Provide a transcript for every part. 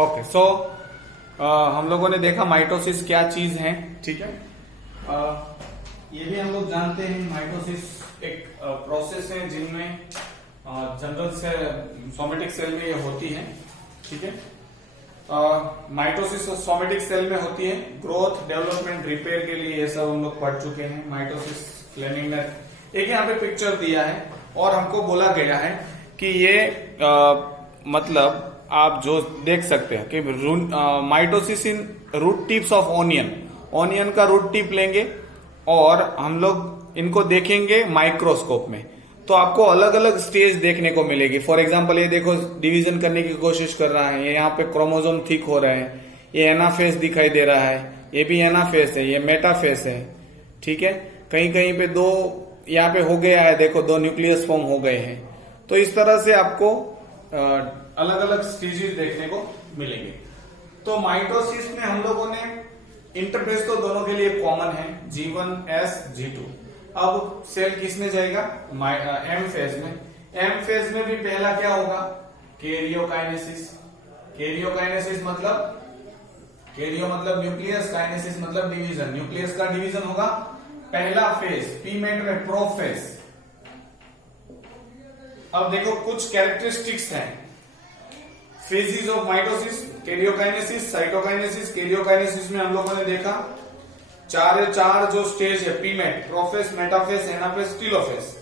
Okay so हम लोगों ने देखा माइटोसिस क्या चीज है, ठीक है। ये भी हम लोग जानते हैं माइटोसिस एक प्रोसेस है जिनमें जनरल से सोमेटिक सेल में ये होती है, ठीक है। माइटोसिस सोमेटिक सेल में होती है, ग्रोथ डेवलपमेंट रिपेयर के लिए ये सब हम लोग पढ़ चुके हैं। माइटोसिस फ्लेमिंगर एक यहाँ पे पिक्चर दिया है और हमको बोला गया है कि ये मतलब आप जो देख सकते हैं कि mitosis in root tips of onion का रूट टिप लेंगे और हम लोग इनको देखेंगे माइक्रोस्कोप में, तो आपको अलग अलग स्टेज देखने को मिलेगी। फॉर एग्जांपल ये देखो, डिवीजन करने की कोशिश कर रहा है, ये यहाँ पे क्रोमोसोम थिक हो रहे हैं, ये एनाफेस दिखाई दे रहा है, ये भी एनाफेस है, ये मेटाफेस है, ठीक है। कहीं कहीं पे दो यहाँ पे हो गया है, देखो दो न्यूक्लियस फॉर्म हो गए हैं। तो इस तरह से आपको अलग अलग स्टेजेस देखने को मिलेंगे। तो माइटोसिस में हम लोगों ने इंटरफेस तो दोनों के लिए कॉमन है, G1S G2। अब सेल किस में जाएगा? एम फेज में। एम फेज में भी पहला क्या होगा? कैरियोकाइनेसिस। कैरियो मतलब न्यूक्लियस, काइनेसिस मतलब डिवीजन। न्यूक्लियस का डिवीजन होगा पहला फेज, पीमेट में प्रोफेज। अब देखो कुछ कैरेक्टरिस्टिक्स हैं phases of mitosis, karyokinesis, cytokinesis. Karyokinesis में हम लोगों ने देखा चार जो स्टेज है, PMAT, prophase, metaphase, anaphase, telophase,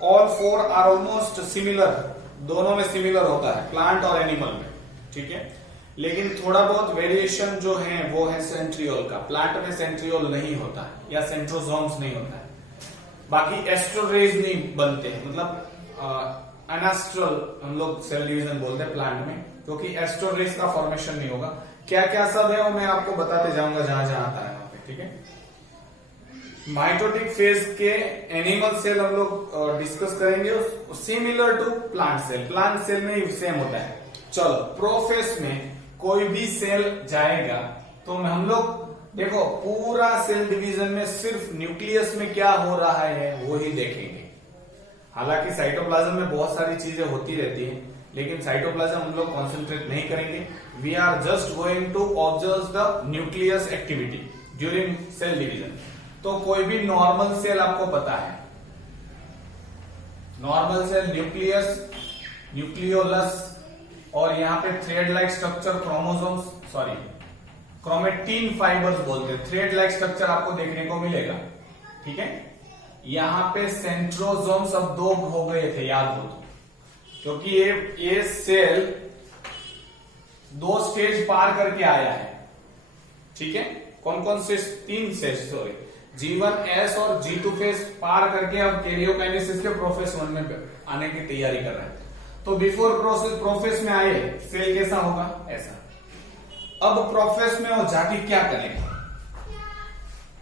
all four are almost similar, दोनों में सिमिलर होता है प्लांट और एनिमल में, ठीक है। लेकिन थोड़ा बहुत वेरिएशन जो है वो है सेंट्रियोल का। प्लांट में सेंट्रियोल नहीं होता है या सेंट्रोसोम्स नहीं होता है। बाकी एस्ट्रोरेज नहीं बनते हैं, मतलब एनास्ट्रल हम लोग सेल डिवीजन बोलते हैं प्लांट में, क्योंकि एस्ट्रोरेज का फॉर्मेशन नहीं होगा। क्या क्या सब है वो मैं आपको बताते जाऊंगा जहां जहां आता है वहां पे, ठीक है। माइटोटिक फेज के एनिमल सेल हम लोग डिस्कस करेंगे, similar to plant cell. Plant cell में ही सेम होता है। चलो, प्रोफेस में कोई भी सेल जाएगा तो हम लोग देखो पूरा सेल डिवीजन में सिर्फ न्यूक्लियस में क्या हो रहा है वो ही देखेंगे। हालांकि साइटोप्लाज्म में बहुत सारी चीजें होती रहती हैं, लेकिन साइटोप्लाज्म हम लोग कॉन्सेंट्रेट नहीं करेंगे। We are just going to observe the nucleus activity during cell division. तो कोई भी नॉर्मल सेल आपको पता है, नॉर्मल सेल न्यूक्लियस, न्यूक्लियोलस और यहाँ पे thread like structure, chromosomes, sorry chromatin fibres बोलते हैं, थ्रेड लाइक स्ट्रक्चर आपको देखने को मिलेगा, ठीक है। यहाँ पे सेंट्रोसोम्स अब दो हो गए थे, याद हो तो, क्योंकि ये सेल दो स्टेज पार करके आया है, ठीक है। कौन कौन से? तीन स्टेज, सॉरी, G1S और G2 फेज पार करके अब कैरियोकाइनेसिस के प्रोफेस 1 में आने की तैयारी कर रहा है। तो बिफोर प्रोफेस में आए सेल कैसा होगा? ऐसा। अब प्रोफेस में वो जाके क्या करेगा?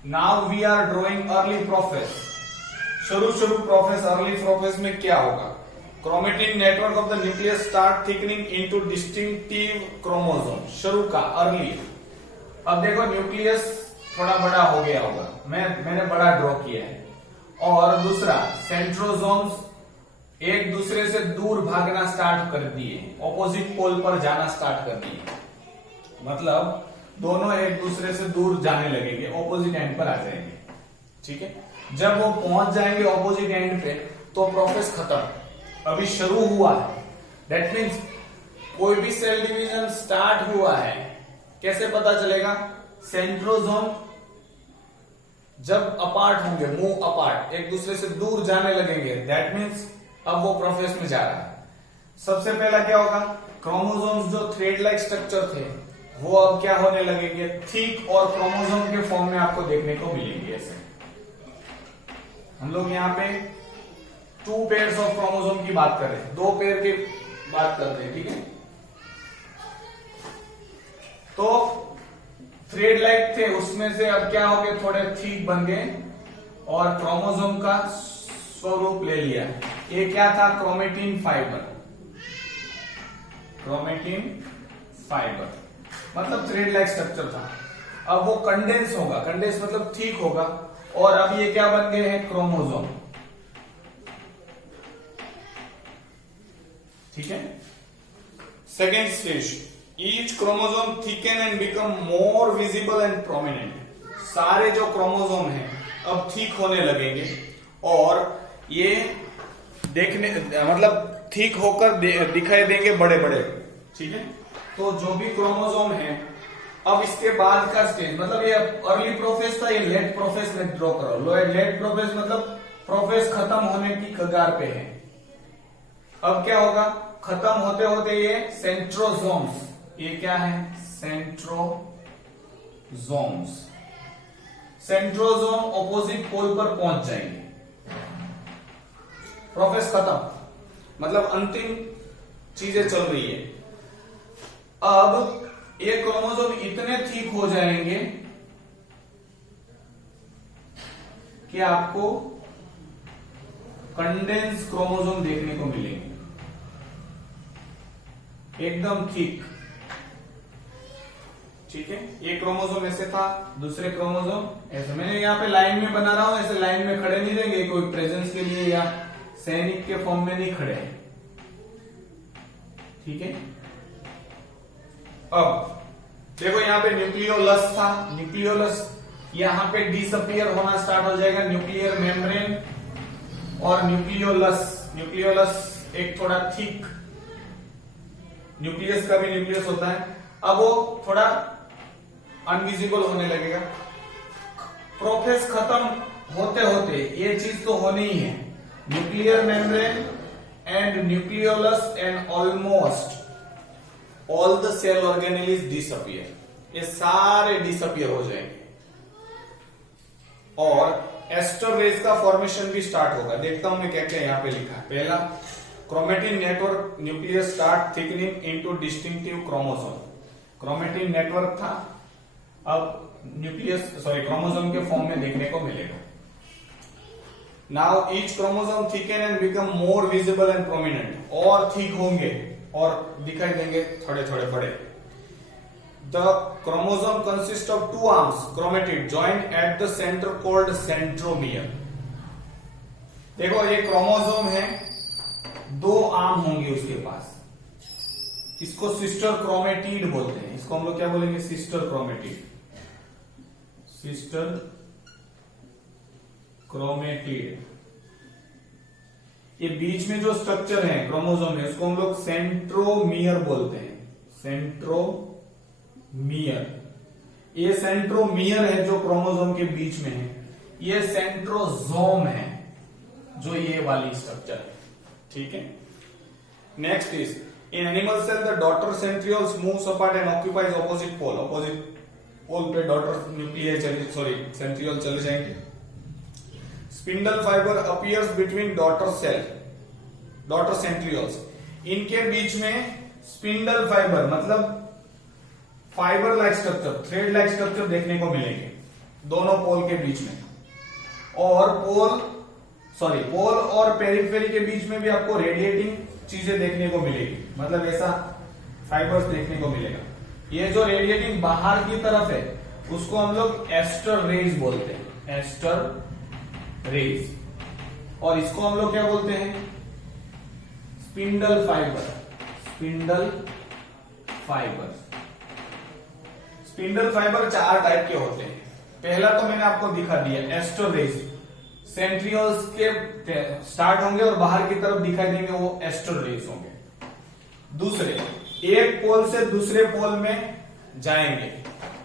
Now we are drawing early prophase. शुरू प्रोफेस, अर्ली प्रोफेस में क्या होगा? Chromatin network of the nucleus start thickening into distinctive chromosome. शुरू का अर्ली। अब देखो न्यूक्लियस थोड़ा बड़ा हो गया होगा, मैंने बड़ा ड्रॉ किया है। और दूसरा, सेंट्रोसोम्स एक दूसरे से दूर भागना स्टार्ट कर दिए, ऑपोजिट पोल पर जाना स्टार्ट कर दिए, मतलब दोनों एक दूसरे से दूर जाने लगेंगे, ऑपोजिट एंड पर आ जाएंगे, ठीक है। जब वो पहुंच जाएंगे ऑपोजिट एंड पे तो प्रोसेस खत्म, अभी शुरू हुआ है। दैट मीन्स कोई भी सेल डिवीजन स्टार्ट हुआ है। कैसे पता चलेगा? सेंट्रोसोम जब अपार्ट होंगे, मूव अपार्ट, एक दूसरे से दूर जाने लगेंगे, दैट मीन्स अब वो प्रोफेस में जा रहा है। सबसे पहला क्या होगा? क्रोमोसोम्स जो थ्रेड लाइक स्ट्रक्चर थे वो अब क्या होने लगेंगे? थिक और क्रोमोसोम के फॉर्म में आपको देखने को मिलेंगे। ऐसे हम लोग यहाँ पे 2 पेयर्स ऑफ क्रोमोसोम की बात कर रहे हैं, 2 पेयर की बात करते हैं, ठीक है। तो थ्रेड लाइक थे, उसमें से अब क्या हो गए? थोड़े थिक बन गए और क्रोमोसोम का स्वरूप ले लिया। ये क्या था? Chromatin fibre. क्रोमेटिन फाइबर मतलब थ्रेड लाइक स्ट्रक्चर था। अब वो कंडेंस होगा, कंडेंस मतलब ठीक होगा, और अब ये क्या बन गए हैं? क्रोमोसोम, ठीक है। Second stage each chromosome thicken and become more visible and prominent. सारे जो क्रोमोसोम हैं अब थिक होने लगेंगे और ये देखने मतलब थिक होकर दिखाई देंगे बड़े बड़े। ठीक है, तो जो भी क्रोमोसोम है अब इसके बाद का स्टेज, मतलब ये अर्ली प्रोफेस था, ये लेट प्रोफेस में ड्रॉ करो। लेट प्रोफेस मतलब प्रोफेस खत्म होने की कगार पे है। अब क्या होगा, खत्म होते होते ये सेंट्रोसोम्स, ये क्या है, सेंट्रोसोम्स, सेंट्रोसोम ऑपोजिट पोल पर पहुंच जाएंगे। प्रोफेस खत्म, मतलब अंतिम चीजें चल रही है। अब ये क्रोमोसोम इतने ठीक हो जाएंगे कि आपको कंडेंस क्रोमोसोम देखने को मिलेंगे, एकदम ठीक। ठीक है, ये क्रोमोसोम ऐसे था, दूसरे क्रोमोसोम ऐसे। मैंने यहाँ पे लाइन में बना रहा हूं, ऐसे लाइन में खड़े नहीं रहेंगे, कोई प्रेजेंस के लिए या सैनिक के फॉर्म में नहीं खड़े हैं। ठीक है, अब देखो यहाँ पे न्यूक्लियोलस था, न्यूक्लियोलस यहाँ पे डिसअपियर होना स्टार्ट हो जाएगा, न्यूक्लियर मेम्ब्रेन और न्यूक्लियोलस। न्यूक्लियोलस एक थोड़ा थिक, न्यूक्लियस का भी न्यूक्लियस होता है, अब वो थोड़ा अनविजिबल होने लगेगा। प्रोफेस खत्म होते होते ये चीज तो होनी ही है, nuclear membrane and nucleolus and almost all the cell organelle disappear, ये सारे डिसअपियर हो जाएंगे और एस्टर रेज का फॉर्मेशन भी स्टार्ट होगा। देखता हूं मैं क्या क्या यहां पे लिखा है। पहला, chromatin network nucleus start thickening into distinctive chromosome. Chromatin network था, अब न्यूक्लियस क्रोमोसोम के फॉर्म में देखने को मिलेगा। Now each chromosome thicken and become more visible and prominent, और थिक होंगे और दिखाई देंगे थोड़े थोड़े बड़े। The chromosome consist of two arms chromatid joint at the centre called centromere. देखो ये क्रोमोसोम है, दो आर्म होंगे उसके पास, इसको सिस्टर क्रोमेटिड बोलते हैं। इसको हम लोग क्या बोलेंगे, सिस्टर क्रोमेटिड, सिस्टर क्रोमेटिड। ये बीच में जो स्ट्रक्चर है क्रोमोसोम में, उसको हम लोग सेंट्रोमियर बोलते हैं, सेंट्रोमियर। ये सेंट्रोमियर है जो क्रोमोसोम के बीच में है, ये सेंट्रोसोम है जो ये वाली स्ट्रक्चर है। ठीक है, next is in animal cell the daughter centrioles moves apart and occupies opposite pole. Opposite pole पे डॉटर न्यूक्लियर सेंट्रियोल चले जाएंगे। Spindle fibre appears between daughter cell, daughter centrioles, इनके बीच में स्पिंडल फाइबर मतलब fibre like structure, thread like structure देखने को मिलेंगे दोनों पोल के बीच में। और पोल और पेरिफेरी के बीच में भी आपको रेडिएटिंग चीजें देखने को मिलेगी, मतलब ऐसा फाइबर्स देखने को मिलेगा। ये जो रेडिएटिंग बाहर की तरफ है उसको हम लोग एस्टर रेज बोलते हैं, एस्टर रेज। और इसको हम लोग क्या बोलते हैं, spindle fibre, spindle fibre. Spindle fibre चार टाइप के होते हैं। पहला तो मैंने आपको दिखा दिया, एस्टर रेज, सेंट्रियोल्स के स्टार्ट होंगे और बाहर की तरफ दिखाई देंगे, वो एस्टर रेज होंगे। दूसरे, एक पोल से दूसरे पोल में जाएंगे,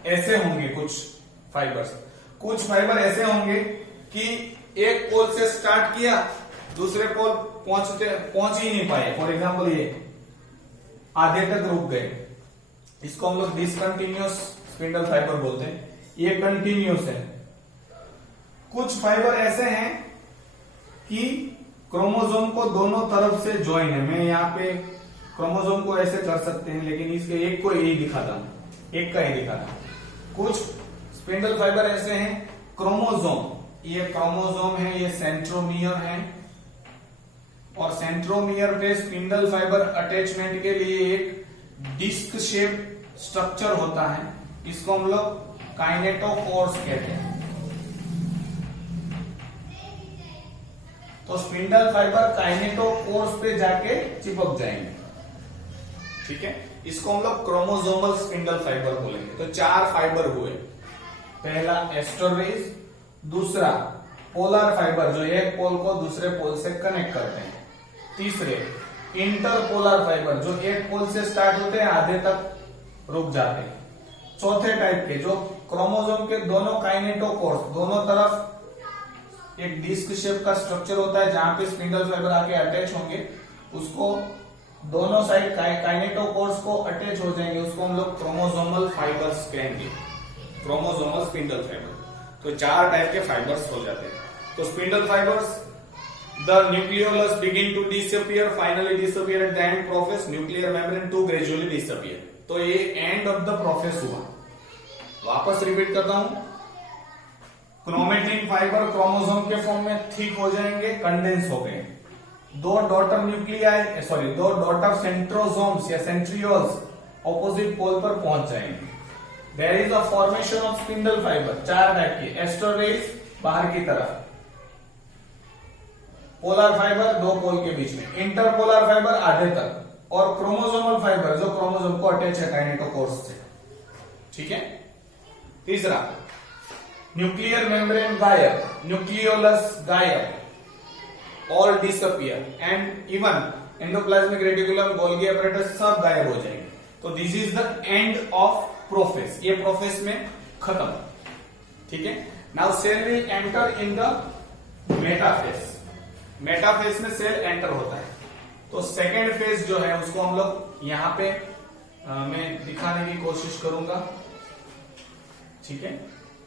ऐसे होंगे कुछ फाइबर्स। कुछ फाइबर ऐसे होंगे कि एक पोल से स्टार्ट किया, दूसरे पोल पहुंच ही नहीं पाए। फॉर एग्जांपल ये आधे तक रुक गए, इसको हम लोग डिसकंटिन्यूअस स्पिंडल फाइबर बोलते हैं। ये कंटिन्यूअस है। कुछ फाइबर ऐसे हैं कि क्रोमोसोम को दोनों तरफ से ज्वाइन है। मैं यहाँ पे क्रोमोसोम को ऐसे कर सकते हैं, लेकिन इसके एक को यही दिखाता हूं, एक का ही दिखाता हूं। कुछ स्पिंडल फाइबर ऐसे हैं, क्रोमोसोम, ये क्रोमोसोम है, ये सेंट्रोमियर है, और सेंट्रोमियर पे स्पिंडल फाइबर अटैचमेंट के लिए एक डिस्क शेप स्ट्रक्चर होता है, इसको हम लोग काइनेटोकोर्स कहते हैं। तो स्पिंडल फाइबर काइनेटोकोर्स पे जाके चिपक जाएंगे। ठीक है, इसको हम लोग क्रोमोसोमल स्पिंडल फाइबर बोलेंगे। तो 4 फाइबर हुए, पहला एस्टर रेज, दूसरा पोलर फाइबर जो एक पोल को दूसरे पोल से कनेक्ट करते हैं, तीसरे इंटरपोलर फाइबर जो एक पोल से स्टार्ट होते हैं आधे तक रुक जाते हैं, चौथे टाइप के जो क्रोमोसोम के दोनों काइनेटोकोर्स, दोनों तरफ एक डिस्क शेप का स्ट्रक्चर होता है जहां पे स्पिंडल फाइबर आके अटैच होंगे, उसको दोनों साइड काइनेटोकोर्स को अटैच हो जाएंगे, उसको हम लोग क्रोमोसोमल फाइबर्स कहेंगे, क्रोमोसोमल स्पिंडल फाइबर। तो 4 टाइप के फाइबर्स हो जाते हैं। तो spindle fibres, the nucleolus begin to disappear, finally disappear at the end prophase nuclear membrane to gradually disappear. तो ये एंड ऑफ द प्रोसेस हुआ। वापस रिपीट करता हूं, क्रोमेटिन फाइबर क्रोमोसोम के फॉर्म में थिक हो जाएंगे, कंडेंस हो गए, 2 daughter nuclei sorry 2 daughter centrosomes या सेंट्रियोल्स ऑपोजिट पोल पर पहुंच जाएंगे। There is a formation of spindle fibre, 4 type की, एस्टर रेज बाहर की तरफ, पोलर फाइबर 2 पोल के बीच में, इंटरपोलर फाइबर आधे तक, और क्रोमोसोमल फाइबर जो क्रोमोसोम को अटैच है काइनेटोकोर्स से। ठीक है। तीसरा, न्यूक्लियर मेम्ब्रेन गायब, न्यूक्लियोलस गायब, all disappear, and even endoplasmic reticulum, Golgi apparatus सब गायब हो जाएंगे। तो this is the end of prophase, ये प्रोफेस में खत्म। ठीक है। Now cell will enter in the metaphase, metaphase में सेल एंटर होता है। तो सेकेंड फेज जो है उसको हम लोग यहां पे मैं दिखाने की कोशिश करूंगा। ठीक है,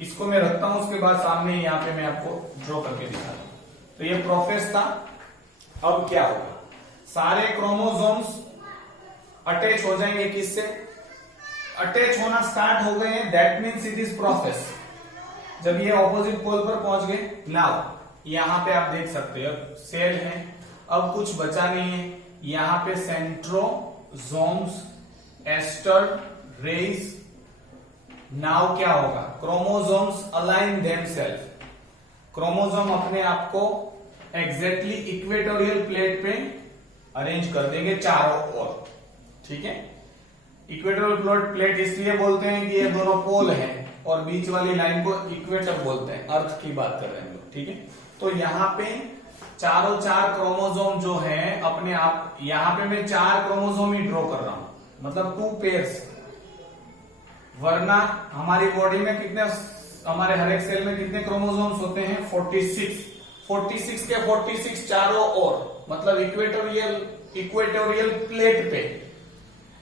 इसको मैं रखता हूं, उसके बाद सामने यहां पे मैं आपको ड्रॉ करके दिखा दूं। तो ये प्रोफेस था। अब क्या होगा, सारे क्रोमोसोम्स अटैच हो जाएंगे, किससे अटैच होना स्टार्ट हो गए हैं, that means it is prophase. जब ये ऑपोजिट पोल पर पहुंच गए, नाउ यहां पे आप देख सकते हो सेल है, अब कुछ बचा नहीं है, यहां पे सेंट्रोसोम्स, एस्टर रेज। नाउ क्या होगा, क्रोमोसोम्स अलाइन देमसेल्फ, क्रोमोसोम अपने आप को एग्जैक्टली इक्वेटोरियल प्लेट पे अरेंज कर देंगे चारों ओर। ठीक है, इक्वेटोरियल प्लेट इसलिए बोलते हैं कि ये दोनों पोल हैं और बीच वाली लाइन को इक्वेटर बोलते हैं, अर्थ की बात कर रहे हैं हम लोग। ठीक है, तो यहां पे चारों 4 क्रोमोसोम जो है अपने आप, यहां पे मैं 4 क्रोमोसोम ही ड्रॉ कर रहा हूं, मतलब 2 पेयर्स, वरना हमारी बॉडी में कितने, हमारे हर एक सेल में कितने क्रोमोसोम्स होते हैं, 46। 46 के 46 चारों ओर, मतलब इक्वेटोरियल प्लेट पे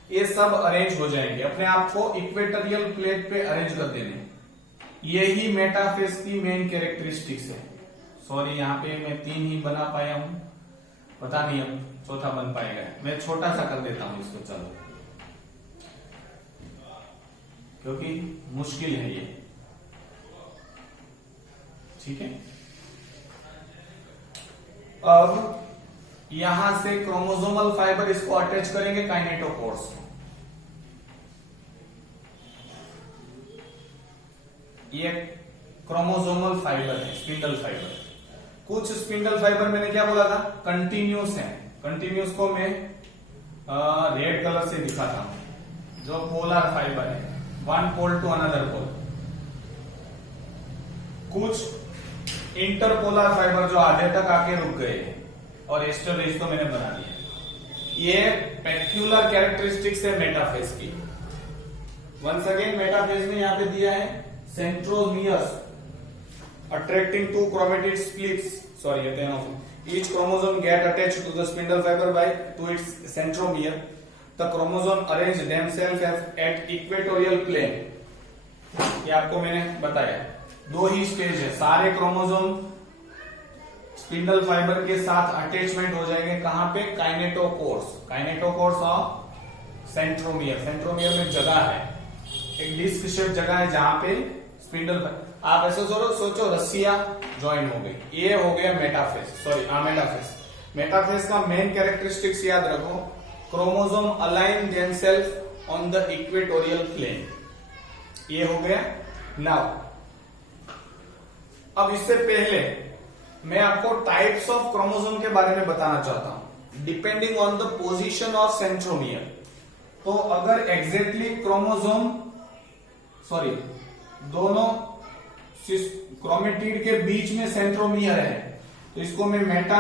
ये सब अरेंज हो जाएंगे, अपने आप को इक्वेटोरियल प्लेट पे अरेंज कर देने। यही मेटाफेज की मेन कैरेक्टरिस्टिक्स है। सॉरी, यहाँ पे मैं 3 ही बना पाया हूं, पता नहीं अब चौथा बन पाएगा, मैं छोटा सा कर देता हूं इसको, चलो, क्योंकि मुश्किल है ये। ठीक है, अब यहां से क्रोमोसोमल फाइबर इसको अटैच करेंगे काइनेटोकोर्स को। ये क्रोमोसोमल फाइबर है, स्पिंडल फाइबर। कुछ स्पिंडल फाइबर मैंने क्या बोला था, कंटिन्यूस है, कंटिन्यूस को मैं रेड कलर से दिखाता हूं, जो पोलर फाइबर है, वन पोल टू अनदर पोल। कुछ इंटरपोलर फाइबर जो आधे तक आके रुक गए, और एस्टर रेज तो मैंने बना दिया। ये पेक्यूलर कैरेक्टरिस्टिक्स है मेटाफेज की। वंस अगेन मेटाफेज में यहां पे दिया है centromeres attracting 2 chromatid splits, each chromosome get attached to the spindle fiber by to its centromere. The chromosome arrange themselves at equatorial plane. ये आपको मैंने बताया, 2 ही स्टेज है, सारे क्रोमोसोम स्पिंडल फाइबर के साथ अटैचमेंट हो जाएंगे, कहां पे, kinetochores, kinetochores of centromere. Centromere में जगह है, एक डिस्क शेप जगह है जहां पे स्पिंडल, आप ऐसे सोचो रस्सियां ज्वाइन हो गई, ये हो गया मेटाफेज, मेटाफेज। मेटाफेज का मेन कैरेक्टरिस्टिक्स याद रखो, chromosome align themselves on the equatorial plane, ये हो गया। नाउ अब इससे पहले मैं आपको टाइप्स ऑफ क्रोमोसोम के बारे में बताना चाहता हूं, depending on the position of centromere. तो अगर एग्जैक्टली दोनों क्रोमेटिड के बीच में सेंट्रोमियर है तो इसको मैं मेटा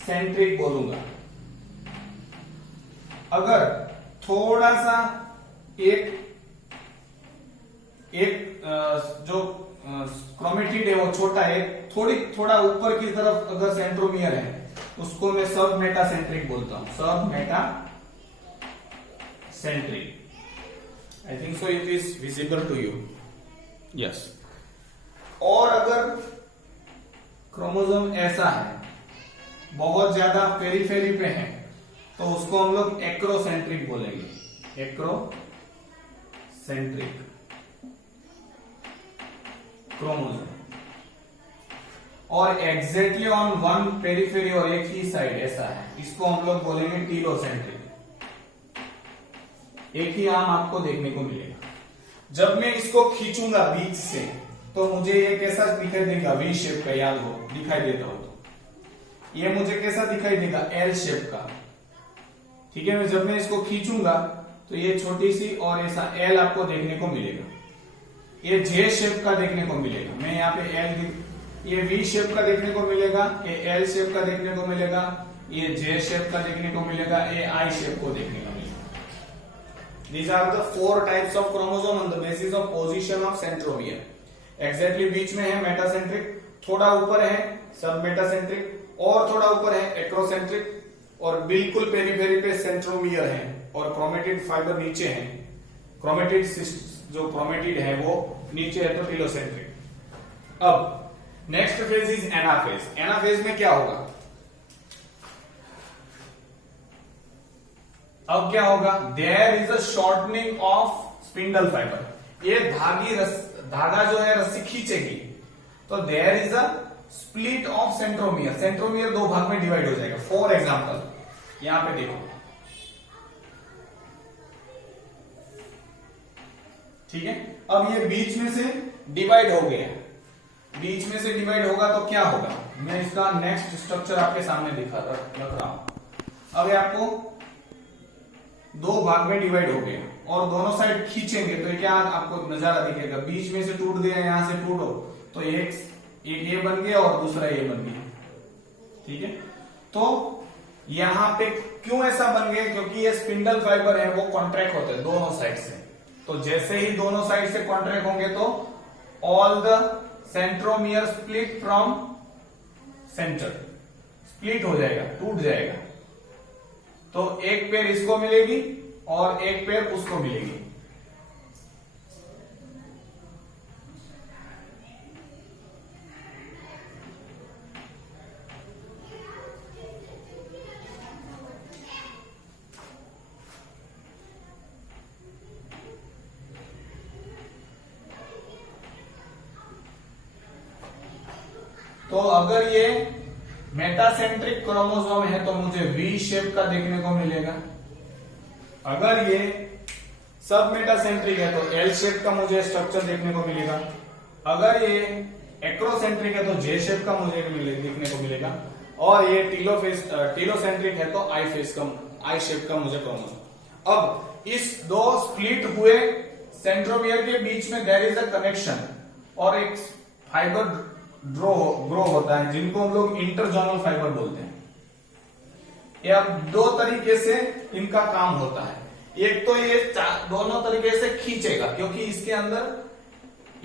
सेंट्रिक बोलूंगा। अगर थोड़ा सा एक जो क्रोमेटिड है वो छोटा है, थोड़ा ऊपर की तरफ अगर सेंट्रोमियर है उसको मैं सब मेटा सेंट्रिक बोलता हूं, सब metacentric. I think so it is visible to you. Yes. और अगर क्रोमोसोम ऐसा है, बहुत ज्यादा पेरीफेरी पे है, तो उसको हम लोग एक्रोसेंट्रिक बोलेंगे, एक्रोसेंट्रिक क्रोमोसोम। और एग्जैक्टली ऑन वन पेरीफेरी और एक ही साइड ऐसा है, इसको हम लोग बोलेंगे टीलोसेंट्रिक। एक ही आम आपको देखने को मिलेगा। जब मैं इसको खींचूंगा बीच से तो मुझे ये कैसा दिखाई देगा, वी शेप का, याद हो दिखाई देता हो तो ये मुझे कैसा दिखाई देगा, एल शेप का। ठीक है, जब मैं इसको खींचूंगा तो ये छोटी सी और ऐसा एल आपको देखने को मिलेगा। ये जे शेप का देखने को मिलेगा। मैं यहाँ पे एल, ये वी शेप का देखने को मिलेगा, ये एल शेप का देखने को मिलेगा, ये जे शेप का देखने को मिलेगा, ये आई शेप को देखने को मिलेगा। These are the 4 types of chromosome on the basis of position of centromere. Exactly बीच में है मेटासेंट्रिक, थोड़ा ऊपर है सब मेटासेंट्रिक, और थोड़ा ऊपर है एक्रोसेंट्रिक, और बिल्कुल पेरीफेरी पे सेंट्रोमियर है, और क्रोमेटिड फाइबर नीचे है। क्रोमेटिड जो क्रोमेटिड है वो नीचे है, तो टीलोसेंट्रिक। अब next phase is anaphase. Anaphase में क्या होगा, अब क्या होगा, there is a shortening of spindle fibre. ये धागा जो है रस्सी खींचेगी तो there is a split of centromere. Centromere 2 भाग में डिवाइड हो जाएगा। फॉर एग्जाम्पल यहां पे देखो, ठीक है। अब ये बीच में से डिवाइड हो गया, बीच में से डिवाइड होगा तो क्या होगा, मैं इसका नेक्स्ट स्ट्रक्चर आपके सामने रख रहा हूं। अब ये आपको 2 भाग में डिवाइड हो गया और दोनों साइड खींचेंगे तो क्या आपको नजारा दिखेगा, बीच में से टूट गया, यहां से टूटो तो एक ये बन गया और दूसरा ये बन गया। ठीक है, तो यहां पे क्यों ऐसा बन गया, क्योंकि ये स्पिंडल फाइबर है वो कॉन्ट्रैक्ट होते हैं दोनों साइड से। तो जैसे ही दोनों साइड से कॉन्ट्रैक्ट होंगे तो all the centromere split from centre, split हो जाएगा, टूट जाएगा। तो एक पेयर इसको मिलेगी और एक पेयर उसको मिलेगी। तो अगर ये मेटासेंट्रिक क्रोमोसोम है तो मुझे वी शेप का देखने को मिलेगा। अगर ये सब मेटासेंट्रिक है तो एल शेप का मुझे स्ट्रक्चर देखने को मिलेगा। अगर ये एक्रोसेंट्रिक है तो जे शेप का मुझे देखने को मिलेगा। और ये टीलोसेंट्रिक है तो आई शेप का मुझे क्रोमोसोम। अब इस 2 स्प्लिट हुए सेंट्रोमियर के बीच में देयर इज अ कनेक्शन और एक फाइबर ग्रो होता है जिनको हम लोग इंटरजोनल फाइबर बोलते हैं। ये अब 2 तरीके से इनका काम होता है। एक तो ये दोनों तरीके से खींचेगा क्योंकि इसके अंदर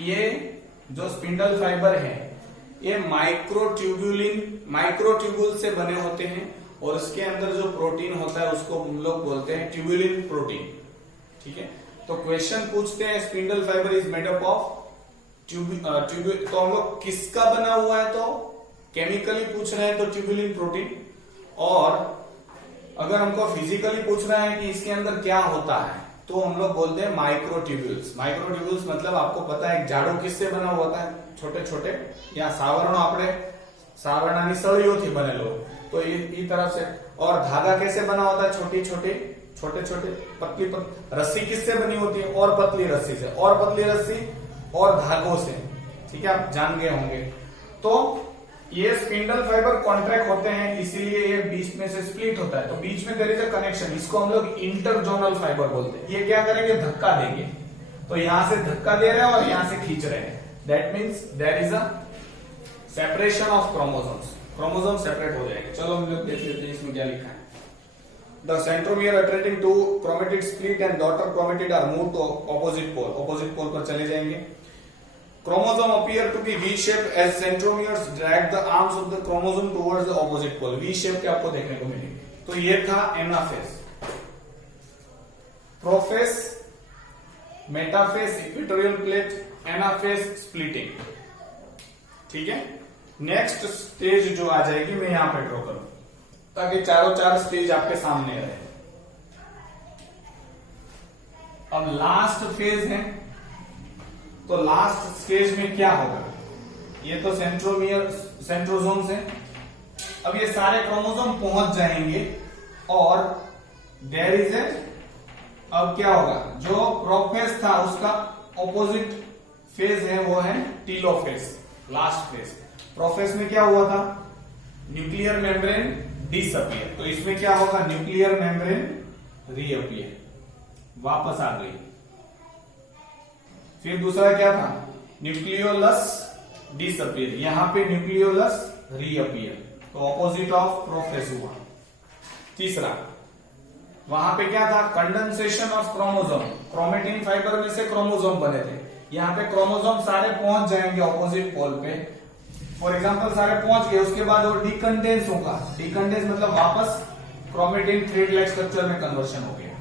ये जो स्पिंडल फाइबर है ये माइक्रोट्यूब्यूल से बने होते हैं और इसके अंदर जो प्रोटीन होता है उसको हम लोग बोलते हैं ट्यूब्यूलिन प्रोटीन। ठीक है, तो क्वेश्चन पूछते हैं spindle fibre is made up of tubule, तो हम लोग किसका बना हुआ है, तो केमिकली पूछ रहे हैं तो ट्यूब्यूलिन प्रोटीन। और अगर हमको फिजिकली पूछ रहा है कि इसके अंदर क्या होता है तो हम लोग बोलते हैं माइक्रोट्यूब्यूल्स। माइक्रोट्यूब्यूल्स मतलब आपको पता है जाड़ो किससे बना हुआ होता है, छोटे छोटे या सावरणो आपने सावरणानी सळीओथी बनेलो, तो ई तरफ से। और धागा कैसे बना होता है, छोटे छोटे पतली रस्सी किससे बनी होती है, और पतली रस्सी से, और पतली रस्सी और धागों से। ठीक है, आप जान गए होंगे। तो ये स्पिंडल फाइबर कॉन्ट्रैक्ट होते हैं, इसीलिए ये बीच में से स्प्लिट होता है, तो बीच में देयर इज अ कनेक्शन, इसको हम लोग इंटरजोनल फाइबर बोलते हैं। ये क्या करेंगे, धक्का देंगे, तो यहां से धक्का दे रहे हैं और यहां से खींच रहे हैं, that means there is a separation of chromosomes, chromosome separate हो जाएंगे। चलो हम लोग देख लेते हैं इसमें क्या लिखा है। The centromere attracting to chromatid split and daughter chromatid are moved to opposite pole, opposite pole पर चले जाएंगे। Chromosome appear to be V-shaped as centromeres drag the arms of the chromosome towards the opposite pole। V-shape के आपको देखने को मिलेंगे। तो ये था anaphase, prophase, metaphase, equatorial plate, anaphase, splitting. ठीक है, नेक्स्ट स्टेज जो आ जाएगी मैं यहां पे ड्रॉ करूं ताकि चारों चार स्टेज आपके सामने रहे। अब लास्ट फेज है, तो लास्ट स्टेज में क्या होगा, ये तो सेंट्रोमियर सेंट्रोसोम्स है। अब ये सारे क्रोमोसोम पहुंच जाएंगे और देयर इज ए, अब क्या होगा, जो प्रोफेज था उसका ऑपोजिट फेज है वो है टीलोफेज, लास्ट फेज। प्रोफेज में क्या हुआ था, न्यूक्लियर मेम्ब्रेन डिसअपियर, तो इसमें क्या होगा, न्यूक्लियर मेम्ब्रेन रीअपियर, वापस आ गई। फिर दूसरा क्या था, न्यूक्लियोलस डिसअपियर, यहां पे न्यूक्लियोलस रीअपियर, तो ऑपोजिट ऑफ प्रोफेज हुआ। तीसरा वहां पे क्या था, condensation of chromosome, chromatin fibre में से क्रोमोसोम बने थे, यहां पे क्रोमोसोम सारे पहुंच जाएंगे ऑपोजिट पोल पे। फॉर एग्जाम्पल सारे पहुंच गए, उसके बाद वो डिकंडेंस होगा, डिकंडेंस मतलब वापस क्रोमेटिन थ्रेड लाइक स्ट्रक्चर में कन्वर्शन हो गया।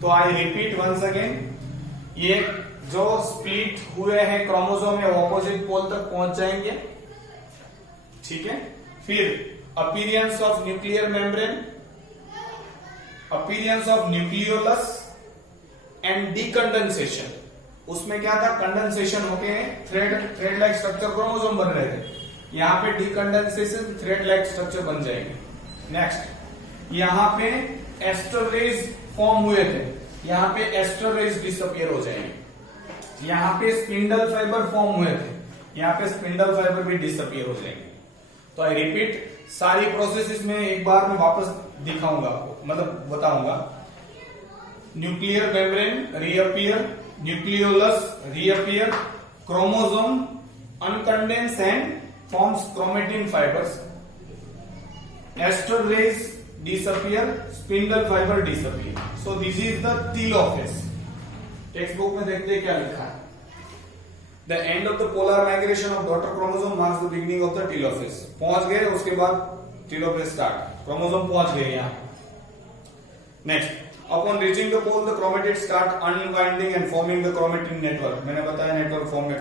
तो आई रिपीट वंस अगेन, ये जो स्प्लिट हुए हैं क्रोमोसोम में ऑपोजिट पोल तक पहुंच जाएंगे। ठीक है, फिर appearance of nuclear membrane, appearance of nucleolus and decondensation, उसमें क्या था, कंडेंसेशन होके थ्रेड लाइक स्ट्रक्चर क्रोमोसोम बन रहे थे, यहां पे डिकंडेंसेशन थ्रेड लाइक स्ट्रक्चर बन जाएंगे। नेक्स्ट यहां पे एस्टर रेज फॉर्म हुए थे, यहां पे एस्टर रेज डिसअपियर हो जाएंगे। यहां पे स्पिंडल फाइबर फॉर्म हुए थे, यहां पे स्पिंडल फाइबर भी डिसअपियर हो जाएंगे। तो आई रिपीट, सारी प्रोसेस इसमें एक बार में वापस दिखाऊंगा आपको, मतलब बताऊंगा। Nuclear membrane reappear, nucleolus reappear, chromosome uncondense and forms chromatin fibers, ester rays disappear, spindle fiber disappear. So this is the telophase. Text book में देखते हैं क्या लिखा है, The end of the polar migration of daughter chromosome marks the beginning of the telophase. पहुंच गए, उसके बाद telophase स्टार्ट, क्रोमोसोम पहुंच गए यहां। Next, Upon reaching the pole, the chromatids start unwinding and forming the chromatin network. मैंने बताया network form में